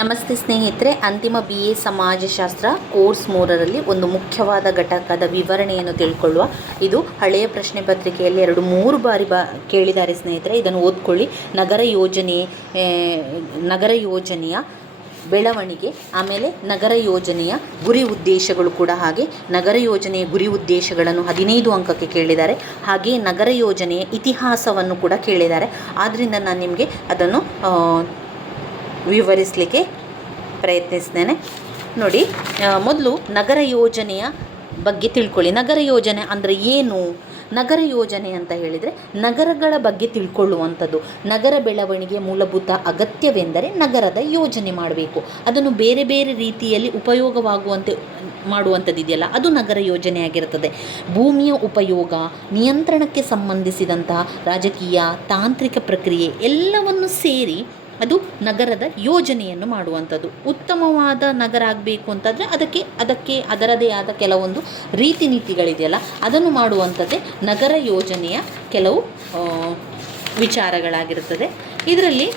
ನಮಸ್ತೆ ಸ್ನೇಹಿತರೆ, ಅಂತಿಮ ಬಿ ಎ ಸಮಾಜಶಾಸ್ತ್ರ ಕೋರ್ಸ್ ಮೂರರಲ್ಲಿ ಒಂದು ಮುಖ್ಯವಾದ ಘಟಕದ ವಿವರಣೆಯನ್ನು ತಿಳ್ಕೊಳ್ಳುವ. ಇದು ಹಳೆಯ ಪ್ರಶ್ನೆ ಪತ್ರಿಕೆಯಲ್ಲಿ ಎರಡು ಮೂರು ಬಾರಿ ಬಾ, ಕೇಳಿದ್ದಾರೆ ಸ್ನೇಹಿತರೆ. ಇದನ್ನು ಓದ್ಕೊಳ್ಳಿ. ನಗರ ಯೋಜನೆ ನಗರ ಯೋಜನೆಯ ಬೆಳವಣಿಗೆ, ಆಮೇಲೆ ನಗರ ಯೋಜನೆಯ ಗುರಿ ಉದ್ದೇಶಗಳು ಕೂಡ ಹಾಗೆ, ನಗರ ಯೋಜನೆಯ ಗುರಿ ಉದ್ದೇಶಗಳನ್ನು ಹದಿನೈದು ಅಂಕಕ್ಕೆ ಕೇಳಿದ್ದಾರೆ. ಹಾಗೆ ನಗರ ಯೋಜನೆಯ ಇತಿಹಾಸವನ್ನು ಕೂಡ ಕೇಳಿದ್ದಾರೆ. ಆದ್ದರಿಂದ ನಾನು ನಿಮಗೆ ಅದನ್ನು ವಿವರಿಸಲಿಕ್ಕೆ ಪ್ರಯತ್ನಿಸ್ತೇನೆ ನೋಡಿ ಮೊದಲು ನಗರ ಯೋಜನೆಯ ಬಗ್ಗೆ ತಿಳ್ಕೊಳ್ಳಿ. ನಗರ ಯೋಜನೆ ಅಂದರೆ ಏನು? ನಗರ ಯೋಜನೆ ಅಂತ ಹೇಳಿದರೆ ನಗರಗಳ ಬಗ್ಗೆ ತಿಳ್ಕೊಳ್ಳುವಂಥದ್ದು. ನಗರ ಬೆಳವಣಿಗೆ ಮೂಲಭೂತ ಅಗತ್ಯವೆಂದರೆ ನಗರದ ಯೋಜನೆ ಮಾಡಬೇಕು. ಅದನ್ನು ಬೇರೆ ಬೇರೆ ರೀತಿಯಲ್ಲಿ ಉಪಯೋಗವಾಗುವಂತೆ ಮಾಡುವಂಥದ್ದಿದೆಯಲ್ಲ ಅದು ನಗರ ಯೋಜನೆಯಾಗಿರುತ್ತದೆ ಭೂಮಿಯ ಉಪಯೋಗ, ನಿಯಂತ್ರಣಕ್ಕೆ ಸಂಬಂಧಿಸಿದಂತಹ ರಾಜಕೀಯ ತಾಂತ್ರಿಕ ಪ್ರಕ್ರಿಯೆ ಎಲ್ಲವನ್ನು ಸೇರಿ ಅದು ನಗರದ ಯೋಜನೆಯನ್ನು ಮಾಡುವಂಥದ್ದು. ಉತ್ತಮವಾದ ನಗರ ಆಗಬೇಕು ಅಂತಂದರೆ ಅದಕ್ಕೆ ಅದಕ್ಕೆ, ಅದರದೇ ಆದ ಕೆಲವೊಂದು ರೀತಿ ನೀತಿಗಳಿದೆಯಲ್ಲ, ಅದನ್ನು ಮಾಡುವಂಥದ್ದೇ ನಗರ ಯೋಜನೆಯ ಕೆಲವು ವಿಚಾರಗಳಾಗಿರುತ್ತದೆ. ಇದರಲ್ಲಿ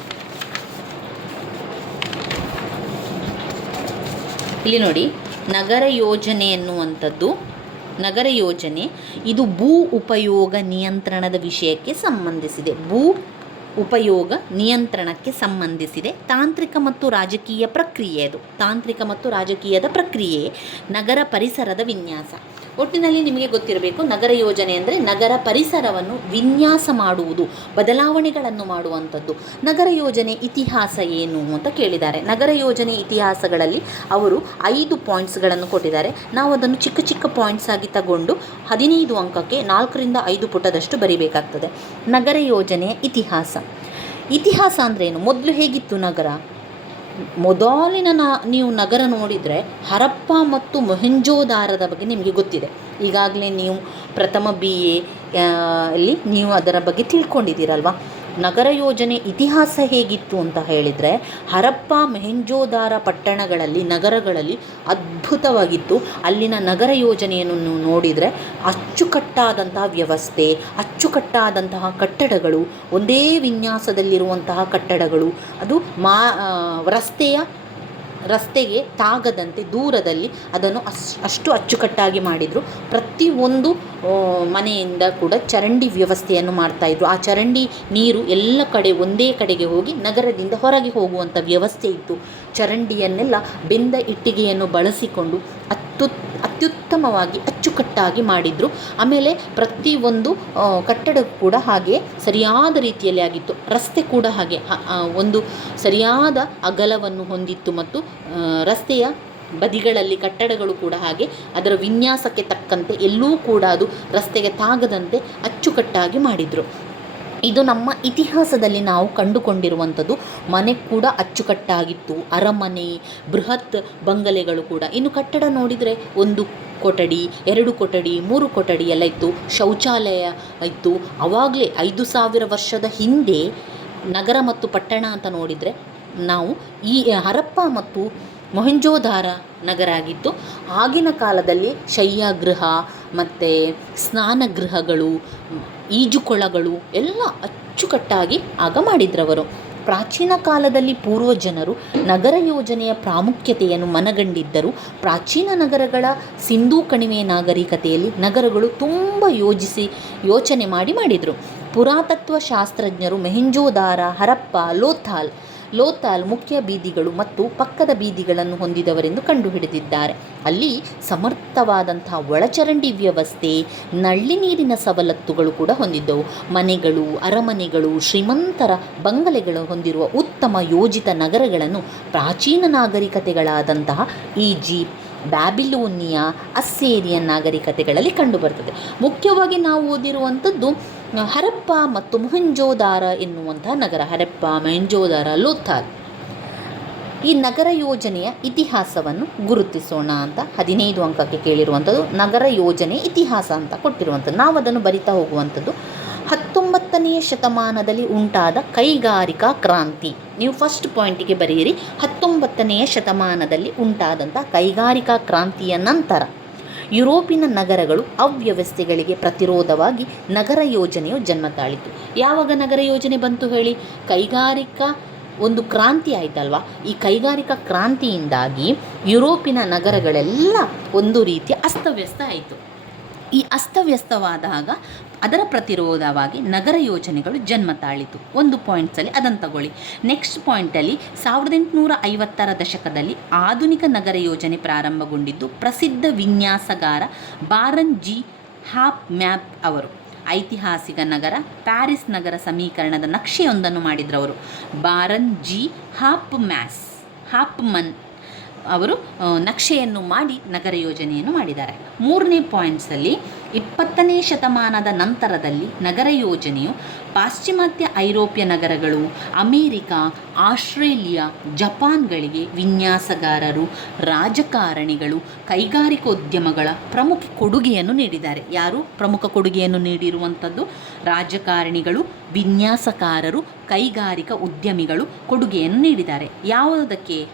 ಇಲ್ಲಿ ನೋಡಿ, ನಗರ ಯೋಜನೆ ಎನ್ನುವಂಥದ್ದು, ನಗರ ಯೋಜನೆ ಇದು ಭೂ ಉಪಯೋಗ ನಿಯಂತ್ರಣದ ವಿಷಯಕ್ಕೆ ಸಂಬಂಧಿಸಿದೆ. ಭೂ ಉಪಯೋಗ ನಿಯಂತ್ರಣಕ್ಕೆ ಸಂಬಂಧಿಸಿದೆ. ತಾಂತ್ರಿಕ ಮತ್ತು ರಾಜಕೀಯ ಪ್ರಕ್ರಿಯೆ ಅದು. ತಾಂತ್ರಿಕ ಮತ್ತು ರಾಜಕೀಯದ ಪ್ರಕ್ರಿಯೆ. ನಗರ ಪರಿಸರದ ವಿನ್ಯಾಸ. ಒಟ್ಟಿನಲ್ಲಿ ನಿಮಗೆ ಗೊತ್ತಿರಬೇಕು, ನಗರ ಯೋಜನೆ ಅಂದರೆ ನಗರ ಪರಿಸರವನ್ನು ವಿನ್ಯಾಸ ಮಾಡುವುದು, ಬದಲಾವಣೆಗಳನ್ನು ಮಾಡುವಂಥದ್ದು. ನಗರ ಯೋಜನೆ ಇತಿಹಾಸ ಏನು ಅಂತ ಕೇಳಿದ್ದಾರೆ. ನಗರ ಯೋಜನೆ ಇತಿಹಾಸಗಳಲ್ಲಿ ಅವರು ಐದು ಪಾಯಿಂಟ್ಸ್ಗಳನ್ನು ಕೊಟ್ಟಿದ್ದಾರೆ. ನಾವು ಅದನ್ನು ಚಿಕ್ಕ ಚಿಕ್ಕ ಪಾಯಿಂಟ್ಸ್ ಆಗಿ ತಗೊಂಡು ಹದಿನೈದು ಅಂಕಕ್ಕೆ ನಾಲ್ಕರಿಂದ ಐದು ಪುಟದಷ್ಟು ಬರಿಬೇಕಾಗ್ತದೆ. ನಗರ ಯೋಜನೆಯ ಇತಿಹಾಸ. ಇತಿಹಾಸ ಅಂದ್ರೇನು ಮೊದಲು ಹೇಗಿತ್ತು ನಗರ? ಮೊದಲಿನ ನ, ನೀವು ನಗರ ನೋಡಿದರೆ ಹರಪ್ಪ ಮತ್ತು ಮೊಹೆಂಜೋದಾರದ ಬಗ್ಗೆ ನಿಮಗೆ ಗೊತ್ತಿದೆ. ಈಗಾಗಲೇ ನೀವು ಪ್ರಥಮ ಬಿ ಎ ಅಲ್ಲಿ ನೀವು ಅದರ ಬಗ್ಗೆ ತಿಳ್ಕೊಂಡಿದ್ದೀರಲ್ವ? ನಗರ ಯೋಜನೆ ಇತಿಹಾಸ ಹೇಗಿತ್ತು ಅಂತ ಹೇಳಿದರೆ, ಹರಪ್ಪ ಮೆಹೆಂಜೋದಾರ ಪಟ್ಟಣಗಳಲ್ಲಿ, ನಗರಗಳಲ್ಲಿ ಅದ್ಭುತವಾಗಿತ್ತು. ಅಲ್ಲಿನ ನಗರ ಯೋಜನೆಯನ್ನು ನೋಡಿದರೆ ಅಚ್ಚುಕಟ್ಟಾದಂತಹ ವ್ಯವಸ್ಥೆ, ಅಚ್ಚುಕಟ್ಟಾದಂತಹ ಕಟ್ಟಡಗಳು, ಒಂದೇ ವಿನ್ಯಾಸದಲ್ಲಿರುವಂತಹ ಕಟ್ಟಡಗಳು. ಅದು ಮಾ ರಸ್ತೆಯ ರಸ್ತೆಗೆ ತಾಗದಂತೆ ದೂರದಲ್ಲಿ ಅದನ್ನು ಅಷ್ಟು ಅಚ್ಚುಕಟ್ಟಾಗಿ ಮಾಡಿದರು. ಪ್ರತಿಯೊಂದು ಮನೆಯಿಂದ ಕೂಡ ಚರಂಡಿ ವ್ಯವಸ್ಥೆಯನ್ನು ಮಾಡ್ತಾಯಿದ್ರು ಆ ಚರಂಡಿ ನೀರು ಎಲ್ಲ ಕಡೆ ಒಂದೇ ಕಡೆಗೆ ಹೋಗಿ ನಗರದಿಂದ ಹೊರಗೆ ಹೋಗುವಂಥ ವ್ಯವಸ್ಥೆ ಇತ್ತು. ಚರಂಡಿಯನ್ನೆಲ್ಲ ಬೆಂದ ಇಟ್ಟಿಗೆಯನ್ನು ಬಳಸಿಕೊಂಡು ಅತ್ತು ಅತ್ಯುತ್ತಮವಾಗಿ ಅಚ್ಚುಕಟ್ಟಾಗಿ ಮಾಡಿದರು. ಆಮೇಲೆ ಪ್ರತಿಯೊಂದು ಕಟ್ಟಡ ಕೂಡ ಹಾಗೆ ಸರಿಯಾದ ರೀತಿಯಲ್ಲಿ ಆಗಿತ್ತು. ರಸ್ತೆ ಕೂಡ ಹಾಗೆ ಒಂದು ಸರಿಯಾದ ಅಗಲವನ್ನು ಹೊಂದಿತ್ತು ಮತ್ತು ರಸ್ತೆಯ ಬದಿಗಳಲ್ಲಿ ಕಟ್ಟಡಗಳು ಕೂಡ ಹಾಗೆ, ಅದರ ವಿನ್ಯಾಸಕ್ಕೆ ತಕ್ಕಂತೆ ಎಲ್ಲೂ ಕೂಡ ಅದು ರಸ್ತೆಗೆ ತಾಗದಂತೆ ಅಚ್ಚುಕಟ್ಟಾಗಿ ಮಾಡಿದರು. ಇದು ನಮ್ಮ ಇತಿಹಾಸದಲ್ಲಿ ನಾವು ಕಂಡುಕೊಂಡಿರುವಂಥದ್ದು. ಮನೆ ಕೂಡ ಅಚ್ಚುಕಟ್ಟಾಗಿತ್ತು. ಅರಮನೆ, ಬೃಹತ್ ಬಂಗಲೆಗಳು ಕೂಡ. ಇನ್ನು ಕಟ್ಟಡ ನೋಡಿದರೆ ಒಂದು ಕೊಠಡಿ, ಎರಡು ಕೊಠಡಿ, ಮೂರು ಕೊಠಡಿ ಎಲ್ಲ ಇತ್ತು. ಶೌಚಾಲಯ ಇತ್ತು. ಆವಾಗಲೇ ಐದು ಸಾವಿರ ವರ್ಷದ ಹಿಂದೆ ನಗರ ಮತ್ತು ಪಟ್ಟಣ ಅಂತ ನೋಡಿದರೆ ನಾವು ಈ ಹರಪ್ಪ ಮತ್ತು ಮೊಹೆಂಜೋದಾರ ನಗರ ಆಗಿತ್ತು. ಆಗಿನ ಕಾಲದಲ್ಲಿ ಶಯ್ಯಾಗೃಹ ಮತ್ತು ಸ್ನಾನಗೃಹಗಳು ಈಜುಕೊಳಗಳು ಎಲ್ಲ ಅಚ್ಚುಕಟ್ಟಾಗಿ ಆಗ ಮಾಡಿದ್ರವರು. ಪ್ರಾಚೀನ ಕಾಲದಲ್ಲಿ ಪೂರ್ವಜನರು ನಗರ ಯೋಜನೆಯ ಪ್ರಾಮುಖ್ಯತೆಯನ್ನು ಮನಗಂಡಿದ್ದರು. ಪ್ರಾಚೀನ ನಗರಗಳ ಸಿಂಧೂ ಕಣಿವೆ ನಾಗರಿಕತೆಯಲ್ಲಿ ನಗರಗಳು ತುಂಬ ಯೋಜಿಸಿ ಯೋಚನೆ ಮಾಡಿ ಮಾಡಿದರು. ಪುರಾತತ್ವ ಶಾಸ್ತ್ರಜ್ಞರು ಮೆಹೆಂಜೋದಾರ, ಹರಪ್ಪ, ಲೋಥಾಲ್ ಲೋತಾಲ್ ಮುಖ್ಯ ಬೀದಿಗಳು ಮತ್ತು ಪಕ್ಕದ ಬೀದಿಗಳನ್ನು ಹೊಂದಿದವರೆಂದು ಕಂಡುಹಿಡಿದಿದ್ದಾರೆ. ಅಲ್ಲಿ ಸಮರ್ಥವಾದಂತಹ ಒಳಚರಂಡಿ ವ್ಯವಸ್ಥೆ, ನಳ್ಳಿ ನೀರಿನ ಸವಲತ್ತುಗಳು ಕೂಡ ಹೊಂದಿದ್ದವು. ಮನೆಗಳು, ಅರಮನೆಗಳು, ಶ್ರೀಮಂತರ ಬಂಗಲೆಗಳು ಹೊಂದಿರುವ ಉತ್ತಮ ಯೋಜಿತ ನಗರಗಳನ್ನು ಪ್ರಾಚೀನ ನಾಗರಿಕತೆಗಳಾದಂತಹ ಈಜಿಪ್ಟ್, ಬ್ಯಾಬಿಲೋನಿಯಾ, ಅಸ್ಸೇರಿಯನ್ ನಾಗರಿಕತೆಗಳಲ್ಲಿ ಕಂಡುಬರ್ತದೆ. ಮುಖ್ಯವಾಗಿ ನಾವು ಓದಿರುವಂಥದ್ದು ಹರಪ್ಪ ಮತ್ತು ಮೊಹೆಂಜೋದಾರ ಎನ್ನುವಂತಹ ನಗರ. ಹರಪ್ಪ, ಮೊಹಂಜೋದಾರ, ಲೋಥಾಲ್. ಈ ನಗರ ಯೋಜನೆಯ ಇತಿಹಾಸವನ್ನು ಗುರುತಿಸೋಣ ಅಂತ, ಹದಿನೈದು ಅಂಕಕ್ಕೆ ಕೇಳಿರುವಂಥದ್ದು, ನಗರ ಯೋಜನೆ ಇತಿಹಾಸ ಅಂತ ಕೊಟ್ಟಿರುವಂಥದ್ದು. ನಾವು ಅದನ್ನು ಬರಿತಾ ಹೋಗುವಂಥದ್ದು, ಹತ್ತೊಂಬತ್ತನೆಯ ಶತಮಾನದಲ್ಲಿ ಉಂಟಾದ ಕೈಗಾರಿಕಾ ಕ್ರಾಂತಿ. ನೀವು ಫಸ್ಟ್ ಪಾಯಿಂಟಿಗೆ ಬರೆಯಿರಿ, ಹತ್ತೊಂಬತ್ತನೆಯ ಶತಮಾನದಲ್ಲಿ ಉಂಟಾದಂಥ ಕೈಗಾರಿಕಾ ಕ್ರಾಂತಿಯ ನಂತರ. ಯುರೋಪಿನ ನಗರಗಳು ಅವ್ಯವಸ್ಥೆಗಳಿಗೆ ಪ್ರತಿರೋಧವಾಗಿ ನಗರ ಯೋಜನೆಯು ಜನ್ಮ ತಾಳಿತು ಯಾವಾಗ ನಗರ ಯೋಜನೆ ಬಂತು ಹೇಳಿ? ಕೈಗಾರಿಕಾ ಒಂದು ಕ್ರಾಂತಿ ಆಯ್ತಲ್ವಾ? ಈ ಕೈಗಾರಿಕಾ ಕ್ರಾಂತಿಯಿಂದಾಗಿ ಯುರೋಪಿನ ನಗರಗಳೆಲ್ಲ ಒಂದು ರೀತಿಯ ಅಸ್ತವ್ಯಸ್ತ ಆಯಿತು. ಈ ಅಸ್ತವ್ಯಸ್ತವಾದಾಗ ಅದರ ಪ್ರತಿರೋಧವಾಗಿ ನಗರ ಯೋಜನೆಗಳು ಜನ್ಮ ತಾಳಿತು. ಒಂದು ಪಾಯಿಂಟ್ಸಲ್ಲಿ ಅದನ್ನು ತಗೊಳ್ಳಿ. ನೆಕ್ಸ್ಟ್ ಪಾಯಿಂಟಲ್ಲಿ ಸಾವಿರದ ಎಂಟುನೂರ ಐವತ್ತರ ದಶಕದಲ್ಲಿ ಆಧುನಿಕ ನಗರ ಯೋಜನೆ ಪ್ರಾರಂಭಗೊಂಡಿದ್ದು ಪ್ರಸಿದ್ಧ ವಿನ್ಯಾಸಗಾರ ಬಾರನ್ ಜಿ. ಹಾಪ್ ಮ್ಯಾಪ್ ಅವರು. ಐತಿಹಾಸಿಕ ನಗರ, ಪ್ಯಾರಿಸ್ ನಗರ ಸಮೀಕರಣದ ನಕ್ಷೆಯೊಂದನ್ನು ಮಾಡಿದ್ರವರು. Baron G. ಹಾಪ್ ಮ್ಯಾಸ್, ಹಾಪ್ ಮನ್ ಅವರು ನಕ್ಷೆಯನ್ನು ಮಾಡಿ ನಗರ ಯೋಜನೆಯನ್ನು ಮಾಡಿದ್ದಾರೆ. ಮೂರನೇ ಪಾಯಿಂಟ್ಸಲ್ಲಿ ಇಪ್ಪತ್ತನೇ ಶತಮಾನದ ನಂತರದಲ್ಲಿ ನಗರ ಯೋಜನೆಯು ಪಾಶ್ಚಿಮಾತ್ಯ ಐರೋಪ್ಯ ನಗರಗಳು, ಅಮೇರಿಕಾ, ಆಸ್ಟ್ರೇಲಿಯಾ, ಜಪಾನ್ಗಳಿಗೆ ವಿನ್ಯಾಸಗಾರರು, ರಾಜಕಾರಣಿಗಳು, ಕೈಗಾರಿಕೋದ್ಯಮಗಳ ಪ್ರಮುಖ ಕೊಡುಗೆಯನ್ನು ನೀಡಿದ್ದಾರೆ. ಯಾರು ಪ್ರಮುಖ ಕೊಡುಗೆಯನ್ನು ನೀಡಿರುವಂಥದ್ದು? ರಾಜಕಾರಣಿಗಳು, ವಿನ್ಯಾಸಕಾರರು, ಕೈಗಾರಿಕಾ ಉದ್ಯಮಿಗಳು ಕೊಡುಗೆಯನ್ನು ನೀಡಿದ್ದಾರೆ. ಯಾವುದಕ್ಕೆ?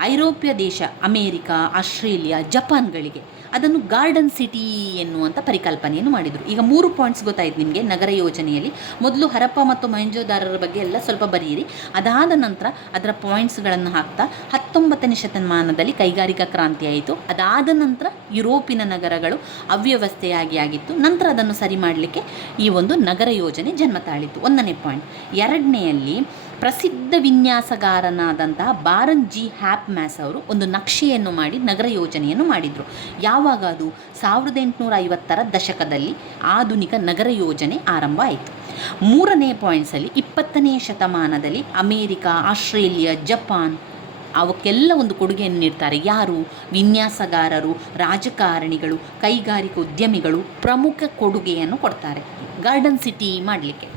ಐರೋಪ್ಯ ದೇಶ, ಅಮೇರಿಕಾ, ಆಸ್ಟ್ರೇಲಿಯಾ, ಜಪಾನ್ಗಳಿಗೆ. ಅದನ್ನು ಗಾರ್ಡನ್ ಸಿಟಿ ಎನ್ನುವಂಥ ಪರಿಕಲ್ಪನೆಯನ್ನು ಮಾಡಿದರು. ಈಗ ಮೂರು ಪಾಯಿಂಟ್ಸ್ ಗೊತ್ತಾಯ್ತು ನಿಮಗೆ ನಗರ ಯೋಜನೆಯಲ್ಲಿ. ಮೊದಲು ಹರಪ್ಪ ಮತ್ತು ಮಹಂಜೋದಾರರ ಬಗ್ಗೆ ಎಲ್ಲ ಸ್ವಲ್ಪ ಬರೆಯಿರಿ. ಅದಾದ ನಂತರ ಅದರ ಪಾಯಿಂಟ್ಸ್ಗಳನ್ನು ಹಾಕ್ತಾ ಹತ್ತೊಂಬತ್ತನೇ ಶತಮಾನದಲ್ಲಿ ಕೈಗಾರಿಕಾ ಕ್ರಾಂತಿ ಆಯಿತು. ಅದಾದ ನಂತರ ಯುರೋಪಿನ ನಗರಗಳು ಅವ್ಯವಸ್ಥೆಯಾಗಿ ಆಗಿತ್ತು. ನಂತರ ಅದನ್ನು ಸರಿ ಮಾಡಲಿಕ್ಕೆ ಈ ಒಂದು ನಗರ ಯೋಜನೆ ಜನ್ಮ ತಾಳಿತು ಒಂದನೇ ಪಾಯಿಂಟ್. ಎರಡನೆಯಲ್ಲಿ ಪ್ರಸಿದ್ಧ ವಿನ್ಯಾಸಗಾರನಾದಂತಹ ಬಾರನ್ ಜಿ ಹ್ಯಾಪ್ ಮ್ಯಾಸ್ ಅವರು ಒಂದು ನಕ್ಷೆಯನ್ನು ಮಾಡಿ ನಗರ ಯೋಜನೆಯನ್ನು ಮಾಡಿದರು. ಯಾವಾಗ ಅದು? ಸಾವಿರದ ಎಂಟುನೂರ ಐವತ್ತರ ದಶಕದಲ್ಲಿ ಆಧುನಿಕ ನಗರ ಯೋಜನೆ ಆರಂಭ ಆಯಿತು. ಮೂರನೇ ಪಾಯಿಂಟ್ಸಲ್ಲಿ ಇಪ್ಪತ್ತನೇ ಶತಮಾನದಲ್ಲಿ ಅಮೇರಿಕಾ, ಆಸ್ಟ್ರೇಲಿಯಾ, ಜಪಾನ್ ಅವಕ್ಕೆಲ್ಲ ಒಂದು ಕೊಡುಗೆಯನ್ನು ನೀಡ್ತಾರೆ. ಯಾರು? ವಿನ್ಯಾಸಗಾರರು, ರಾಜಕಾರಣಿಗಳು ಕೈಗಾರಿಕಾ ಉದ್ಯಮಿಗಳು ಪ್ರಮುಖ ಕೊಡುಗೆಯನ್ನು ಕೊಡ್ತಾರೆ. ಗಾರ್ಡನ್ ಸಿಟಿ ಮಾಡಲಿಕ್ಕೆ.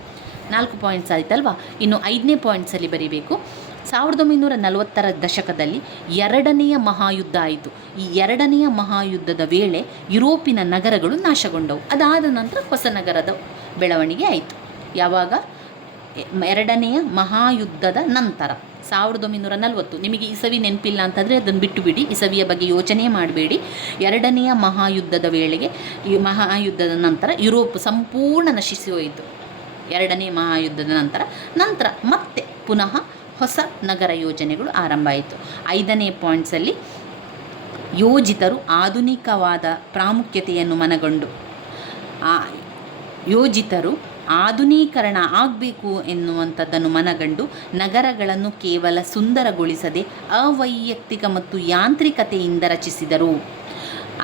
ನಾಲ್ಕು ಪಾಯಿಂಟ್ಸ್ ಆಯ್ತಲ್ವಾ? ಇನ್ನು ಐದನೇ ಪಾಯಿಂಟ್ಸಲ್ಲಿ ಬರೀಬೇಕು. ಸಾವಿರದ ಒಂಬೈನೂರ ನಲವತ್ತರ ದಶಕದಲ್ಲಿ ಎರಡನೆಯ ಮಹಾಯುದ್ಧ ಆಯಿತು. ಈ ಎರಡನೆಯ ಮಹಾಯುದ್ಧದ ವೇಳೆ ಯುರೋಪಿನ ನಗರಗಳು ನಾಶಗೊಂಡವು. ಅದಾದ ನಂತರ ಹೊಸ ನಗರದ ಬೆಳವಣಿಗೆ ಆಯಿತು. ಯಾವಾಗ? ಎರಡನೆಯ ಮಹಾಯುದ್ಧದ ನಂತರ. ಸಾವಿರದ ಒಂಬೈನೂರ ನಲವತ್ತು. ನಿಮಗೆ ಇಸವಿ ನೆನಪಿಲ್ಲ ಅಂತಂದರೆ ಅದನ್ನು ಬಿಟ್ಟು ಬಿಡಿ ಇಸವಿಯ ಬಗ್ಗೆ ಯೋಚನೆ ಮಾಡಬೇಡಿ. ಎರಡನೆಯ ಮಹಾಯುದ್ಧದ ವೇಳೆಗೆ ಈ ಮಹಾಯುದ್ಧದ ನಂತರ ಯುರೋಪ್ ಸಂಪೂರ್ಣ ನಶಿಸಿ ಹೋಯಿತು. ಎರಡನೇ ಮಹಾಯುದ್ಧದ ನಂತರ ನಂತರ ಮತ್ತೆ ಪುನಃ ಹೊಸ ನಗರ ಯೋಜನೆಗಳು ಆರಂಭ ಆಯಿತು. ಐದನೇ ಪಾಯಿಂಟ್ಸಲ್ಲಿ ಯೋಜಿತರು ಆಧುನಿಕವಾದ ಪ್ರಾಮುಖ್ಯತೆಯನ್ನು ಮನಗೊಂಡು. ಆ ಯೋಜಿತರು ಆಧುನೀಕರಣ ಆಗಬೇಕು ಎನ್ನುವಂಥದ್ದನ್ನು ಮನಗಂಡು ನಗರಗಳನ್ನು ಕೇವಲ ಸುಂದರಗೊಳಿಸದೆ, ಅವೈಯಕ್ತಿಕ ಮತ್ತು ಯಾಂತ್ರಿಕತೆಯಿಂದ ರಚಿಸಿದರು.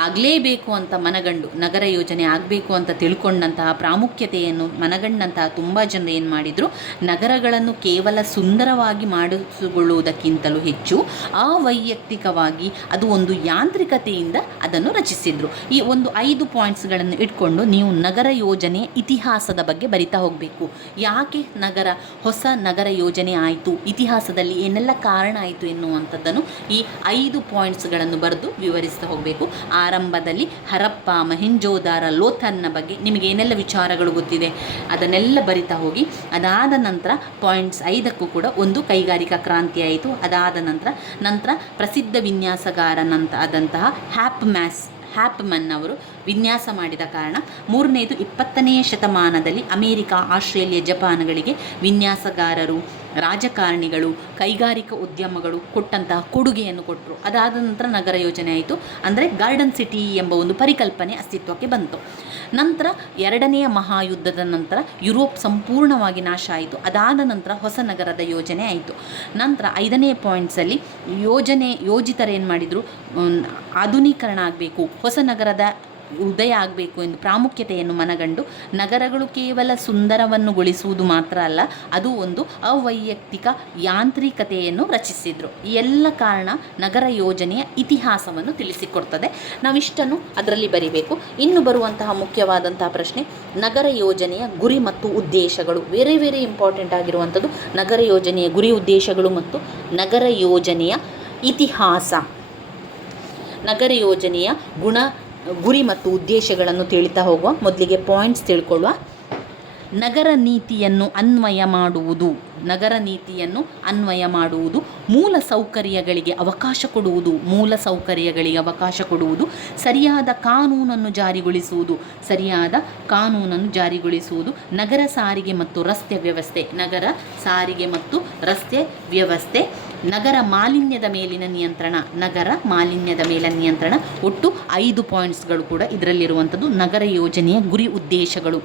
ಆಗಲೇಬೇಕು ಅಂತ ಮನಗಂಡು ನಗರ ಯೋಜನೆ ಆಗಬೇಕು ಅಂತ ತಿಳ್ಕೊಂಡಂತಹ ಪ್ರಾಮುಖ್ಯತೆಯನ್ನು ಮನಗಂಡಂತಹ ತುಂಬ ಜನ ಏನು ಮಾಡಿದರು, ನಗರಗಳನ್ನು ಕೇವಲ ಸುಂದರವಾಗಿ ಮಾಡಿಸಿಕೊಳ್ಳುವುದಕ್ಕಿಂತಲೂ ಹೆಚ್ಚು ಅವೈಯಕ್ತಿಕವಾಗಿ ಅದು ಒಂದು ಯಾಂತ್ರಿಕತೆಯಿಂದ ಅದನ್ನು ರಚಿಸಿದರು. ಈ ಒಂದು ಐದು ಪಾಯಿಂಟ್ಸ್ಗಳನ್ನು ಇಟ್ಕೊಂಡು ನೀವು ನಗರ ಯೋಜನೆ ಇತಿಹಾಸದ ಬಗ್ಗೆ ಬರಿತಾ ಹೋಗಬೇಕು. ಯಾಕೆ ನಗರ, ಹೊಸ ನಗರ ಯೋಜನೆ ಆಯಿತು, ಇತಿಹಾಸದಲ್ಲಿ ಏನೆಲ್ಲ ಕಾರಣ ಆಯಿತು ಎನ್ನುವಂಥದ್ದನ್ನು ಈ ಐದು ಪಾಯಿಂಟ್ಸ್ಗಳನ್ನು ಬರೆದು ವಿವರಿಸ್ತಾ ಹೋಗಬೇಕು. ಆರಂಭದಲ್ಲಿ ಹರಪ್ಪ ಮಹೆಂಜೋದಾರ ಲೋಥನ್ನ ಬಗ್ಗೆ ನಿಮಗೆ ಏನೆಲ್ಲ ವಿಚಾರಗಳು ಗೊತ್ತಿದೆ? ಅದನ್ನೆಲ್ಲ ಬರಿತಾ ಹೋಗಿ. ಅದಾದ ನಂತರ ಪಾಯಿಂಟ್ಸ್ ಐದಕ್ಕೂ ಕೂಡ ಒಂದು ಕೈಗಾರಿಕಾ ಕ್ರಾಂತಿ ಆಯಿತು. ಅದಾದ ನಂತರ ನಂತರ ಪ್ರಸಿದ್ಧ ವಿನ್ಯಾಸಗಾರನಂತ ಆದಂತಹ ಹ್ಯಾಪ್ ಮ್ಯಾಸ್ ಹ್ಯಾಪ್ಮನ್ ಅವರು ವಿನ್ಯಾಸ ಮಾಡಿದ ಕಾರಣ ಮೂರನೇದು ಇಪ್ಪತ್ತನೆಯ ಶತಮಾನದಲ್ಲಿ ಅಮೇರಿಕಾ, ಆಸ್ಟ್ರೇಲಿಯಾ, ಜಪಾನ್ಗಳಿಗೆ ವಿನ್ಯಾಸಗಾರರು ರಾಜಕಾರಣಿಗಳು, ಕೈಗಾರಿಕಾ ಉದ್ಯಮಗಳು ಕೊಟ್ಟಂತಹ ಕೊಡುಗೆಯನ್ನು ಕೊಟ್ಟರು. ಅದಾದ ನಂತರ ನಗರ ಯೋಜನೆ ಆಯಿತು. ಅಂದರೆ ಗಾರ್ಡನ್ ಸಿಟಿ ಎಂಬ ಒಂದು ಪರಿಕಲ್ಪನೆ ಅಸ್ತಿತ್ವಕ್ಕೆ ಬಂತು. ನಂತರ ಎರಡನೆಯ ಮಹಾಯುದ್ಧದ ನಂತರ ಯುರೋಪ್ ಸಂಪೂರ್ಣವಾಗಿ ನಾಶ ಆಯಿತು. ಅದಾದ ನಂತರ ಹೊಸ ನಗರದ ಯೋಜನೆ ಆಯಿತು. ನಂತರ ಐದನೇ ಪಾಯಿಂಟ್ಸಲ್ಲಿ ಯೋಜನೆ ಯೋಜಿತರೇನು ಮಾಡಿದರು? ಆಧುನೀಕರಣ ಆಗಬೇಕು. ಹೊಸ ನಗರದ ಉದಯ ಆಗಬೇಕು ಎಂದು ಪ್ರಾಮುಖ್ಯತೆಯನ್ನು ಮನಗಂಡು ನಗರಗಳು ಕೇವಲ ಸುಂದರವನ್ನುಗೊಳಿಸುವುದು ಮಾತ್ರ ಅಲ್ಲ, ಅದು ಒಂದು ಅವೈಯಕ್ತಿಕ ಯಾಂತ್ರಿಕತೆಯನ್ನು ರಚಿಸಿದರು. ಎಲ್ಲ ಕಾರಣ ನಗರ ಯೋಜನೆಯ ಇತಿಹಾಸವನ್ನು ತಿಳಿಸಿಕೊಡ್ತದೆ. ನಾವಿಷ್ಟನ್ನು ಅದರಲ್ಲಿ ಬರೀಬೇಕು. ಇನ್ನು ಬರುವಂತಹ ಮುಖ್ಯವಾದಂತಹ ಪ್ರಶ್ನೆ, ನಗರ ಯೋಜನೆಯ ಗುರಿ ಮತ್ತು ಉದ್ದೇಶಗಳು. ವೆರಿ ವೆರಿ ಇಂಪಾರ್ಟೆಂಟ್ ಆಗಿರುವಂಥದ್ದು ನಗರ ಯೋಜನೆಯ ಗುರಿ ಉದ್ದೇಶಗಳು ಮತ್ತು ನಗರ ಯೋಜನೆಯ ಇತಿಹಾಸ. ನಗರ ಯೋಜನೆಯ ಗುಣ ಗುರಿ ಮತ್ತು ಉದ್ದೇಶಗಳನ್ನು ತಿಳಿತಾ ಹೋಗುವ. ಮೊದಲಿಗೆ ಪಾಯಿಂಟ್ಸ್ ತಿಳ್ಕೊಳ್ಳುವ. ನಗರ ನೀತಿಯನ್ನು ಅನ್ವಯ ಮಾಡುವುದು. ನಗರ ನೀತಿಯನ್ನು ಅನ್ವಯ ಮಾಡುವುದು. ಮೂಲ ಸೌಕರ್ಯಗಳಿಗೆ ಅವಕಾಶ ಕೊಡುವುದು. ಮೂಲ ಸೌಕರ್ಯಗಳಿಗೆ ಅವಕಾಶ ಕೊಡುವುದು. ಸರಿಯಾದ ಕಾನೂನನ್ನು ಜಾರಿಗೊಳಿಸುವುದು. ಸರಿಯಾದ ಕಾನೂನನ್ನು ಜಾರಿಗೊಳಿಸುವುದು. ನಗರ ಸಾರಿಗೆ ಮತ್ತು ರಸ್ತೆ ವ್ಯವಸ್ಥೆ. ನಗರ ಸಾರಿಗೆ ಮತ್ತು ರಸ್ತೆ ವ್ಯವಸ್ಥೆ. ನಗರ ಮಾಲಿನ್ಯದ ಮೇಲಿನ ನಿಯಂತ್ರಣ, ನಗರ ಮಾಲಿನ್ಯದ ಮೇಲಿನ ನಿಯಂತ್ರಣ ಒಟ್ಟು ಐದು ಪಾಯಿಂಟ್ಸ್ಗಳು ಕೂಡ ಇದರಲ್ಲಿರುವಂಥದ್ದು ನಗರ ಯೋಜನೆಯ ಗುರಿ ಉದ್ದೇಶಗಳು.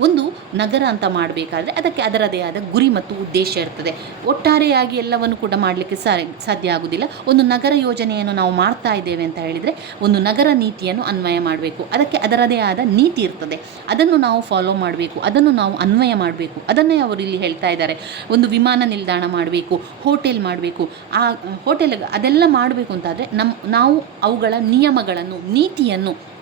ಒಂದು, ನಗರ ಅಂತ ಮಾಡಬೇಕಾದ್ರೆ ಅದಕ್ಕೆ ಅದರದೇ ಆದ ಗುರಿ ಮತ್ತು ಉದ್ದೇಶ ಇರ್ತದೆ. ಒಟ್ಟಾರೆಯಾಗಿ ಎಲ್ಲವನ್ನು ಕೂಡ ಮಾಡಲಿಕ್ಕೆ ಸಾಧ್ಯ ಆಗುವುದಿಲ್ಲ ಒಂದು ನಗರ ಯೋಜನೆಯನ್ನು ನಾವು ಮಾಡ್ತಾ ಇದ್ದೇವೆ ಅಂತ ಹೇಳಿದರೆ ಒಂದು ನಗರ ನೀತಿಯನ್ನು ಅನ್ವಯ ಮಾಡಬೇಕು. ಅದಕ್ಕೆ ಅದರದೇ ಆದ ನೀತಿ ಇರ್ತದೆ. ಅದನ್ನು ನಾವು ಫಾಲೋ ಮಾಡಬೇಕು. ಅದನ್ನು ನಾವು ಅನ್ವಯ ಮಾಡಬೇಕು. ಅದನ್ನೇ ಅವರು ಇಲ್ಲಿ ಹೇಳ್ತಾ ಇದ್ದಾರೆ. ಒಂದು ವಿಮಾನ ನಿಲ್ದಾಣ ಮಾಡಬೇಕು ಹೋಟೆಲ್ ಮಾಡಬೇಕು ಆ ಹೋಟೆಲ್ ಅದೆಲ್ಲ ಮಾಡಬೇಕು ಅಂತಾದರೆ ನಮ್ಮ ನಾವು ಅವುಗಳ ನಿಯಮಗಳನ್ನು ನೀತಿಯನ್ನು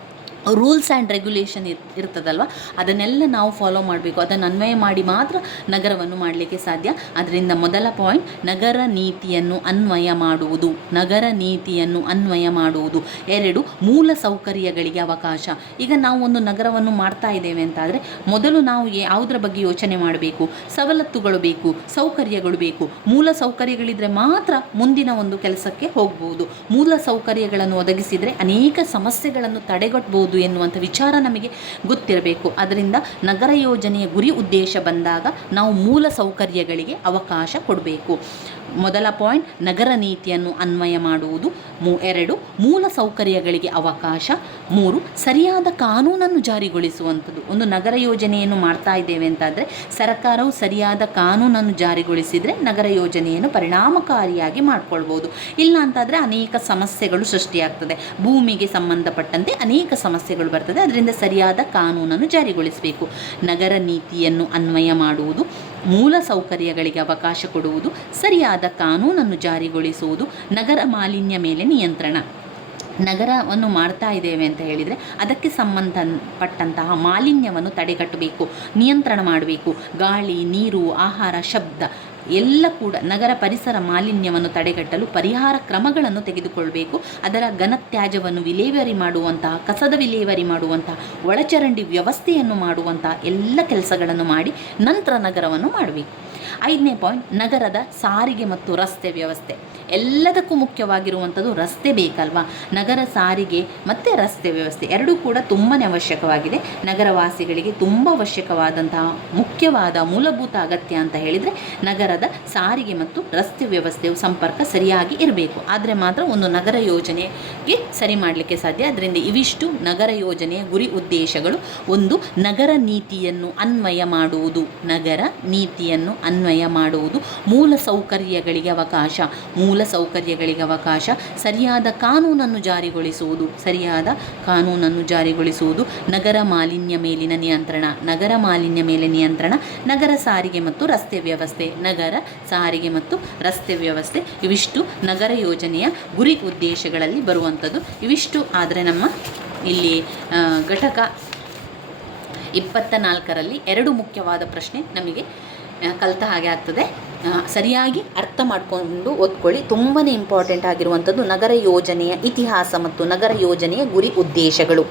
ರೂಲ್ಸ್ ಆ್ಯಂಡ್ ರೆಗ್ಯುಲೇಷನ್ ಇರ್, ಇರ್ತದಲ್ವ? ಅದನ್ನೆಲ್ಲ ನಾವು ಫಾಲೋ ಮಾಡಬೇಕು. ಅದನ್ನು ಅನ್ವಯ ಮಾಡಿ ಮಾತ್ರ ನಗರವನ್ನು ಮಾಡಲಿಕ್ಕೆ ಸಾಧ್ಯ. ಅದರಿಂದ ಮೊದಲ ಪಾಯಿಂಟ್, ನಗರ ನೀತಿಯನ್ನು ಅನ್ವಯ ಮಾಡುವುದು. ನಗರ ನೀತಿಯನ್ನು ಅನ್ವಯ ಮಾಡುವುದು. ಎರಡು, ಮೂಲ ಸೌಕರ್ಯಗಳಿಗೆ ಅವಕಾಶ. ಈಗ ನಾವು ಒಂದು ನಗರವನ್ನು ಮಾಡ್ತಾ ಇದ್ದೇವೆ ಅಂತಾದರೆ, ಮೊದಲು ನಾವು ಯಾವುದರ ಬಗ್ಗೆ ಯೋಚನೆ ಮಾಡಬೇಕು? ಸವಲತ್ತುಗಳು ಬೇಕು, ಸೌಕರ್ಯಗಳು ಬೇಕು. ಮೂಲ ಸೌಕರ್ಯಗಳಿದ್ರೆ ಮಾತ್ರ ಮುಂದಿನ ಒಂದು ಕೆಲಸಕ್ಕೆ ಹೋಗ್ಬೋದು. ಮೂಲ ಸೌಕರ್ಯಗಳನ್ನು ಒದಗಿಸಿದರೆ ಅನೇಕ ಸಮಸ್ಯೆಗಳನ್ನು ತಡೆಗಟ್ಟಬಹುದು ಎನ್ನುವಂಥ ವಿಚಾರ ನಮಗೆ ಗೊತ್ತಿರಬೇಕು. ಅದರಿಂದ ನಗರ ಯೋಜನೆಯ ಗುರಿ ಉದ್ದೇಶ ಬಂದಾಗ ನಾವು ಮೂಲ ಸೌಕರ್ಯಗಳಿಗೆ ಅವಕಾಶ ಕೊಡಬೇಕು. ಮೊದಲ ಪಾಯಿಂಟ್, ನಗರ ನೀತಿಯನ್ನು ಅನ್ವಯ ಮಾಡುವುದು. ಮೂ, ಎರಡು, ಮೂಲ ಸೌಕರ್ಯಗಳಿಗೆ ಅವಕಾಶ. ಮೂರು, ಸರಿಯಾದ ಕಾನೂನನ್ನು ಜಾರಿಗೊಳಿಸುವಂಥದ್ದು. ಒಂದು ನಗರ ಯೋಜನೆಯನ್ನು ಮಾಡ್ತಾ ಇದ್ದೇವೆ ಅಂತಾದರೆ, ಸರ್ಕಾರವು ಸರಿಯಾದ ಕಾನೂನನ್ನು ಜಾರಿಗೊಳಿಸಿದರೆ ನಗರ ಯೋಜನೆಯನ್ನು ಪರಿಣಾಮಕಾರಿಯಾಗಿ ಮಾಡಿಕೊಳ್ಬೋದು. ಇಲ್ಲ ಅಂತಾದರೆ ಅನೇಕ ಸಮಸ್ಯೆಗಳು ಸೃಷ್ಟಿಯಾಗ್ತದೆ. ಭೂಮಿಗೆ ಸಂಬಂಧಪಟ್ಟಂತೆ ಅನೇಕ ಸಮಸ್ಯೆಗಳು ಬರ್ತದೆ. ಅದರಿಂದ ಸರಿಯಾದ ಕಾನೂನನ್ನು ಜಾರಿಗೊಳಿಸಬೇಕು. ನಗರ ನೀತಿಯನ್ನು ಅನ್ವಯ ಮಾಡುವುದು. ಮೂಲ ಸೌಕರ್ಯಗಳಿಗೆ ಅವಕಾಶ ಕೊಡುವುದು, ಸರಿಯಾದ ಕಾನೂನನ್ನು ಜಾರಿಗೊಳಿಸುವುದು, ನಗರ ಮಾಲಿನ್ಯ ಮೇಲೆ ನಿಯಂತ್ರಣ. ನಗರವನ್ನು ಮಾಡ್ತಾ ಇದ್ದೇವೆ ಅಂತ ಹೇಳಿದರೆ ಅದಕ್ಕೆ ಸಂಬಂಧಪಟ್ಟಂತಹ ಮಾಲಿನ್ಯವನ್ನು ತಡೆಗಟ್ಟಬೇಕು, ನಿಯಂತ್ರಣ ಮಾಡಬೇಕು. ಗಾಳಿ, ನೀರು, ಆಹಾರ, ಶಬ್ದ ಎಲ್ಲ ಕೂಡ ನಗರ ಪರಿಸರ ಮಾಲಿನ್ಯವನ್ನು ತಡೆಗಟ್ಟಲು ಪರಿಹಾರ ಕ್ರಮಗಳನ್ನು ತೆಗೆದುಕೊಳ್ಳಬೇಕು ಅದರ ಘನತ್ಯಾಜ್ಯವನ್ನು ವಿಲೇವಾರಿ ಮಾಡುವಂತಹ, ಕಸದ ವಿಲೇವಾರಿ ಮಾಡುವಂತಹ, ಒಳಚರಂಡಿ ವ್ಯವಸ್ಥೆಯನ್ನು ಮಾಡುವಂತಹ ಎಲ್ಲ ಕೆಲಸಗಳನ್ನು ಮಾಡಿ ನಂತರ ನಗರವನ್ನು ಮಾಡಬೇಕು. ಐದನೇ ಪಾಯಿಂಟ್, ನಗರದ ಸಾರಿಗೆ ಮತ್ತು ರಸ್ತೆ ವ್ಯವಸ್ಥೆ. ಎಲ್ಲದಕ್ಕೂ ಮುಖ್ಯವಾಗಿರುವಂಥದ್ದು ರಸ್ತೆ ಬೇಕಲ್ವಾ? ನಗರ ಸಾರಿಗೆ ಮತ್ತು ರಸ್ತೆ ವ್ಯವಸ್ಥೆ ಎರಡೂ ಕೂಡ ತುಂಬಾ ಅವಶ್ಯಕವಾಗಿದೆ. ನಗರವಾಸಿಗಳಿಗೆ ತುಂಬ ಅವಶ್ಯಕವಾದಂತಹ ಮುಖ್ಯವಾದ ಮೂಲಭೂತ ಅಗತ್ಯ ಅಂತ ಹೇಳಿದರೆ ನಗರದ ಸಾರಿಗೆ ಮತ್ತು ರಸ್ತೆ ವ್ಯವಸ್ಥೆಯು ಸಂಪರ್ಕ ಸರಿಯಾಗಿ ಇರಬೇಕು. ಆದರೆ ಮಾತ್ರ ಒಂದು ನಗರ ಯೋಜನೆಗೆ ಸರಿ ಮಾಡಲಿಕ್ಕೆ ಸಾಧ್ಯ. ಅದರಿಂದ ಇವಿಷ್ಟು ನಗರ ಯೋಜನೆಯ ಗುರಿ ಉದ್ದೇಶಗಳು ಒಂದು ನಗರ ನೀತಿಯನ್ನು ಅನ್ವಯ ಮಾಡುವುದು. ನಗರ ನೀತಿಯನ್ನು ಅನ್ವಯ ಮಾಡುವುದು ಮೂಲ ಸೌಕರ್ಯಗಳಿಗೆ ಅವಕಾಶ. ಮೂಲ ಸೌಕರ್ಯಗಳಿಗೆ ಅವಕಾಶ. ಸರಿಯಾದ ಕಾನೂನನ್ನು ಜಾರಿಗೊಳಿಸುವುದು. ಸರಿಯಾದ ಕಾನೂನನ್ನು ಜಾರಿಗೊಳಿಸುವುದು. ನಗರ ಮಾಲಿನ್ಯ ಮೇಲಿನ ನಿಯಂತ್ರಣ. ನಗರ ಮಾಲಿನ್ಯ ಮೇಲೆ ನಿಯಂತ್ರಣ. ನಗರ ಸಾರಿಗೆ ಮತ್ತು ರಸ್ತೆ ವ್ಯವಸ್ಥೆ. ನಗರ ಸಾರಿಗೆ ಮತ್ತು ರಸ್ತೆ ವ್ಯವಸ್ಥೆ. ಇವಿಷ್ಟು ನಗರ ಯೋಜನೆಯ ಗುರಿ ಉದ್ದೇಶಗಳಲ್ಲಿ ಬರುವಂಥದ್ದು. ಇವಿಷ್ಟು ಆದರೆ ನಮ್ಮ ಇಲ್ಲಿ ಘಟಕ ಇಪ್ಪತ್ತ ನಾಲ್ಕರಲ್ಲಿ ಎರಡು ಮುಖ್ಯವಾದ ಪ್ರಶ್ನೆ ನಮಗೆ ಕಲಿತ ಹಾಗೆ ಆಗ್ತದೆ. ಸರಿಯಾಗಿ ಅರ್ಥ ಮಾಡಿಕೊಂಡು ಓದ್ಕೊಳ್ಳಿ. ತುಂಬಾ ಇಂಪಾರ್ಟೆಂಟ್ ಆಗಿರುವಂಥದ್ದು ನಗರ ಯೋಜನೆಯ ಇತಿಹಾಸ ಮತ್ತು ನಗರ ಯೋಜನೆಯ ಗುರಿ ಉದ್ದೇಶಗಳು.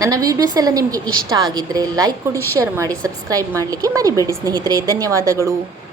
ನನ್ನ ವೀಡಿಯೋಸ್ ಎಲ್ಲ ನಿಮಗೆ ಇಷ್ಟ ಆಗಿದ್ದರೆ ಲೈಕ್ ಕೊಡಿ ಶೇರ್ ಮಾಡಿ ಸಬ್ಸ್ಕ್ರೈಬ್ ಮಾಡಲಿಕ್ಕೆ ಮರಿಬೇಡಿ ಸ್ನೇಹಿತರೆ. ಧನ್ಯವಾದಗಳು.